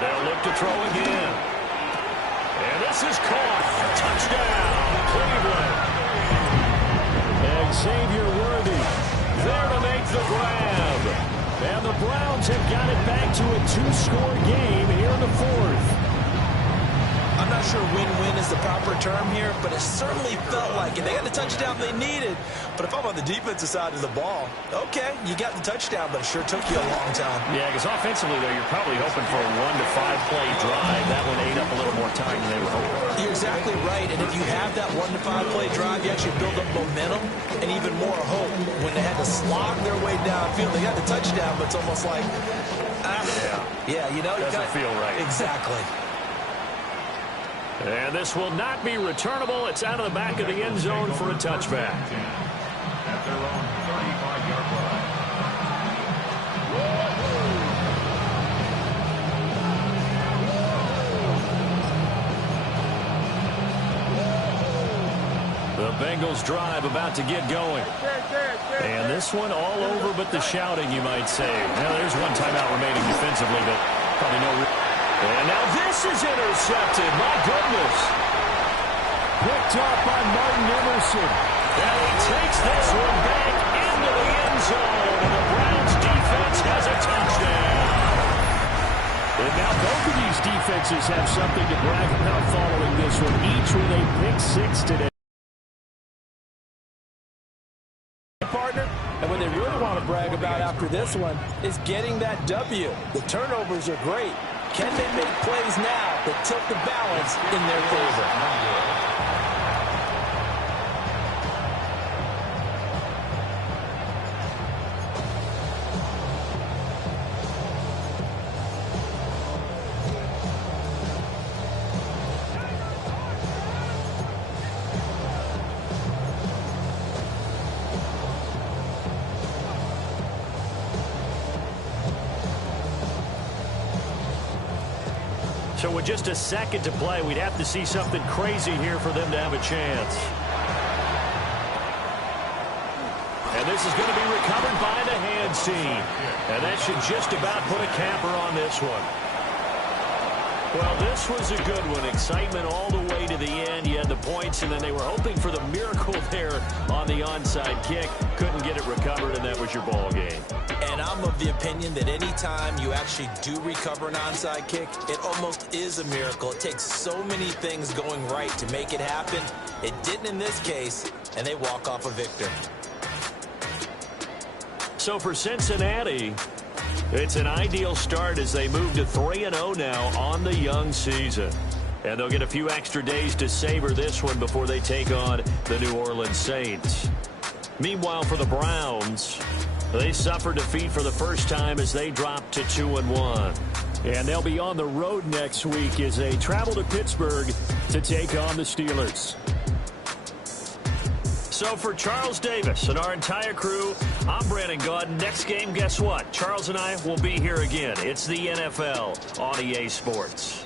They'll look to throw again. And this is caught. Touchdown, Cleveland. Xavier Worthy there to make the grab. And the Browns have got it back to a 2-score game here in the 4th. I'm not sure win-win is the proper term here, but it certainly felt like it. They got the touchdown they needed. But if I'm on the defensive side of the ball, okay, you got the touchdown, but it sure took you a long time. Yeah, because offensively, though, you're probably hoping for a 1 to 5 play drive. That one ate up a little more time than they were hoping. You're exactly right, and if you have that 1 to 5 play drive, you actually build up momentum and even more hope. When they had to slog their way downfield, they got the touchdown, but it's almost like, you know, doesn't feel right. Exactly. And this will not be returnable. It's out of the back of the end zone for a touchback. At their own 35-yard line. The Bengals drive about to get going. And this one all over but the shouting, you might say. Now, there's 1 timeout remaining defensively, but probably no... And now this is intercepted. My goodness. Picked up by Martin Emerson. And he takes this one back into the end zone. And the Browns defense has a touchdown. And now both of these defenses have something to brag about following this one. Each with a pick-6 today. Partner, and what they really want to brag about after this one is getting that W. The turnovers are great. Can they make plays now that tilt the balance in their favor? So with just a second to play, we'd have to see something crazy here for them to have a chance. And this is going to be recovered by the hands team. And that should just about put a capper on this one. Well, this was a good one. Excitement all the way to the end. You had the points, and then they were hoping for the miracle there on the onside kick. Couldn't get it recovered, and that was your ball game. And I'm of the opinion that any time you actually do recover an onside kick, it almost is a miracle. It takes so many things going right to make it happen. It didn't in this case, and they walk off a victor. So for Cincinnati, it's an ideal start as they move to 3-0 now on the young season. And they'll get a few extra days to savor this one before they take on the New Orleans Saints. Meanwhile, for the Browns, they suffered defeat for the first time as they dropped to 2-1. And they'll be on the road next week as they travel to Pittsburgh to take on the Steelers. So for Charles Davis and our entire crew, I'm Brandon Gaudin. Next game, guess what? Charles and I will be here again. It's the NFL on EA Sports.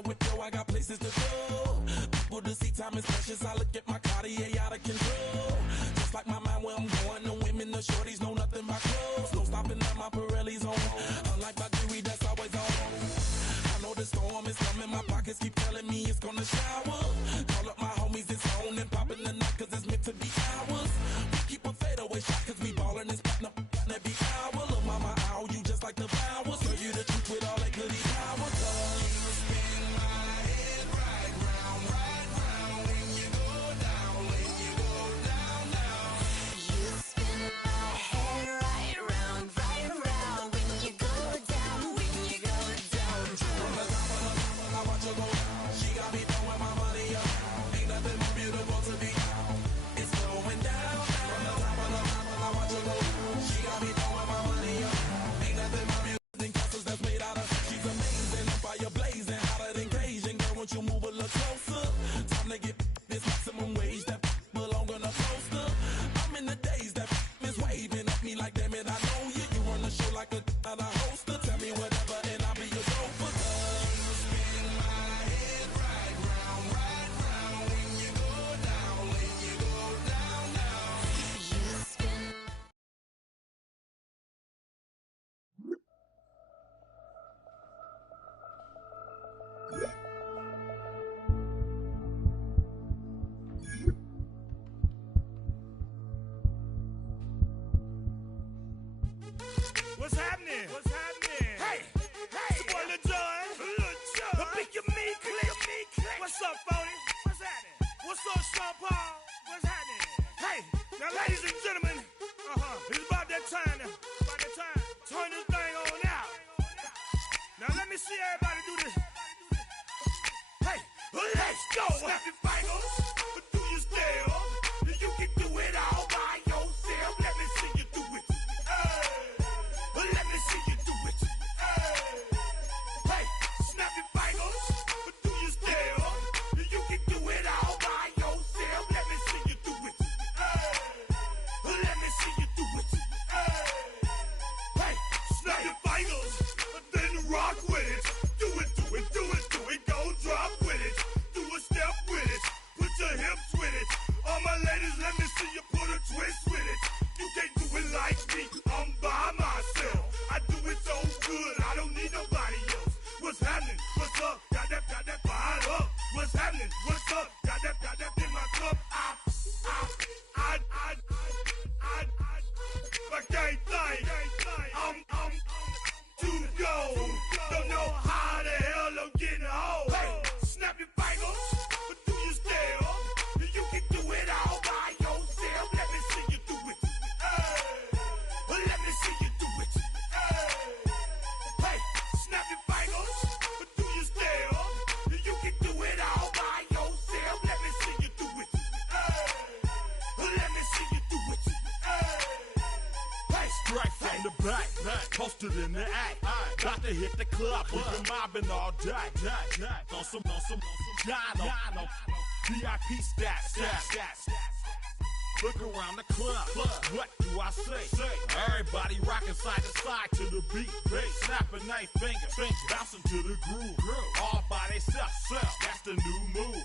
that whip, yo, I got places to go. People to see, time is precious. I look at my Cartier out of control. Just like my mind where I'm going, the women, the shorties know nothing but clothes. No stopping at my Pirelli's on. Unlike my jewelry, that's always on. I know the storm is coming, my pockets keep telling me it's gonna shower. Call up my homies, it's on and popping the night, cause it's meant to be ours. We keep a fadeaway shot, cause we ballin' and spotting up every hour. Look, mama, ow, you just like the flowers. Serve you the truth with all that goody power. Cause you spin my head right round when you go down, when you go down, down. You spin my head right round when you go down, when you go down. From the top of the top, I watch her go. She got me throwing my money up. Ain't nothing more beautiful to me. It's going down. From the top of the top, I watch her go. She got me throwing my money up. Ain't nothing more beautiful than castles that's made out of. She's amazing, fire blazing, hotter than Cajun. Girl, won't you move a little closer? Time to get this maximum wage that belong on a poster. I'm in the days that is waving at me like, damn it, I know you. You run the show like a hoster. Tell me whatever and I'll be your gopher. You spin my head right round when you go down, when you go down, down. You spin. What's happening? What's happening? Hey, it's your boy Lil Jon. The Pick Your Me Click. What's up, Phony? What's happening? What's up, Sean Paul? What's happening? Hey, now, ladies and gentlemen, it's about that time. Turn this thing on out. Now, let me see everybody do this. Hey, let's go. Snap your fingers, do your step. You can do it all by yourself. Let me see you do it. Let me see you do it. Hey, snap your fingers, do your step. You can do it all by yourself. Let me see you do it. Let me see you do it. Hey, snap your fingers, then rock with it. Do it, do it, do it, do it. Go drop with it. Do a step with it. Put your hips with it. All my ladies, let me see you put a twist with it. You can't do it like me. I'm by myself. I do it so good. I don't need nobody else. What's happening? What's up? Got that fire up. What's happening? What's up? Got that in my cup. I can't think. I'm too go. Don't know how the hell I'm getting home. Hey, snap your fingers, do your step. You can do it all by yourself. Let me see you do it. Let me see you do it. Hey, snap your fingers, do your step. You can do it all by yourself. Let me see you do it. Let me see you do it. Hey, Straight from the back, posted in the act. Got to hit the club, we've been mobbing all day. On some Dino, VIP stats. Look around the club, what do I say? Everybody rocking side to side to the beat. Snapping their fingers, bouncing to the groove. All by themselves, that's the new move.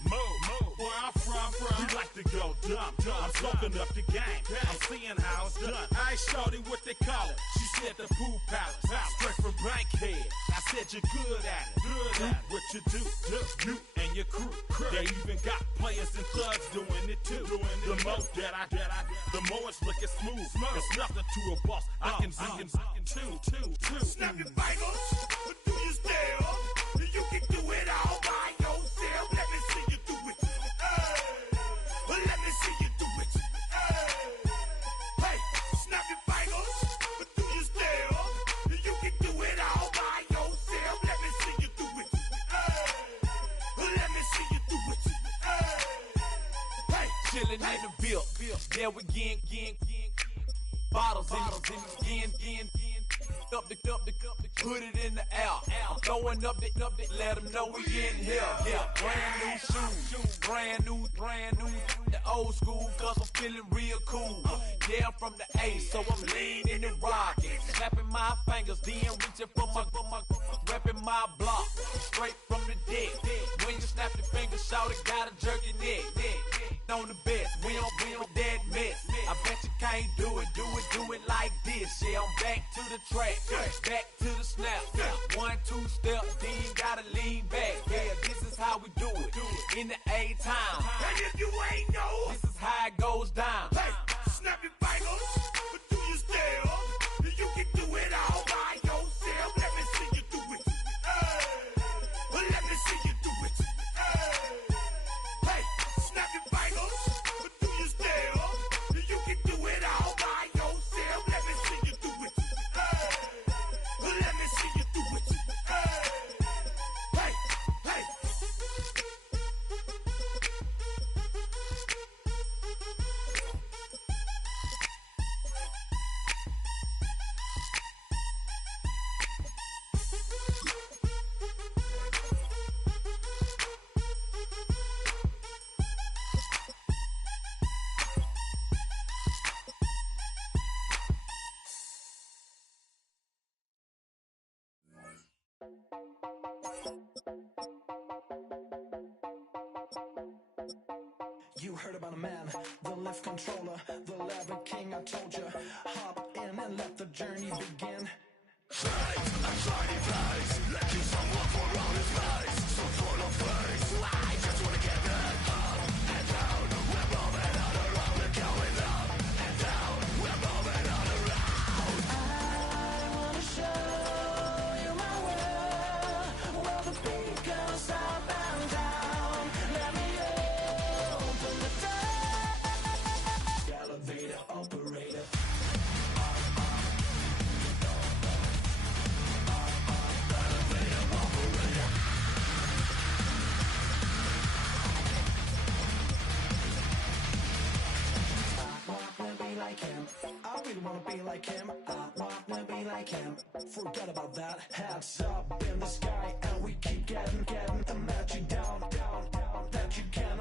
Where I'm from, we like to go dumb. I'm soaking up the game, I'm seeing how it's done. I ain't shorty what they call it. She said the pool palace, straight from Bankhead. I said you're good at it. Do what you do, you and your crew. They even got players and thugs doing it too. The more the more it's looking smooth. It's nothing to a boss. I can two. snap your fingers, do your step. You can do it all by yourself. Let me see you do it. Let me see you do it. Hey, snap your fingers, do your step. You can do it all by yourself. Let me see you do it. Let me see you do it. Hey, Chilling in the bill. There we again. Bottles in again. Up the put it in the air. I'm throwing up the, let them know we in here. Yeah, brand new shoes, brand new. The old school, cause I'm feeling real cool. yeah, I'm from the A, so I'm leaning and rocking. Snapping my fingers, then reaching for my repping my block. Straight from the deck. When you snap your fingers, shout it, gotta jerk your neck. On the best, we don't dead mess. I bet you can't do it like this. Yeah, I'm back to the track, back to the snap. 1, 2 step, then gotta lean back. Yeah, this is how we do it in the A time. And if you ain't know, This is how it goes down. hey, snap your fingers, but do you still? You can do it all by yourself. Let me see you do it. Hey, let me see you do it. Hey, snap your fingers, but do you still? You can do it all by yourself. Let me see you do it. Let me see you do it. Hey, hey. You heard about a man, the lift controller, the lever king, I told you. Hop in and let the journey begin. I wanna show you my world, where the beat goes up and down. Let me open the door. Elevator operator. Like him. I really wanna be like him. I wanna be like him. Forget about that. Hats up in the sky, and we keep getting. Imagine down, that you can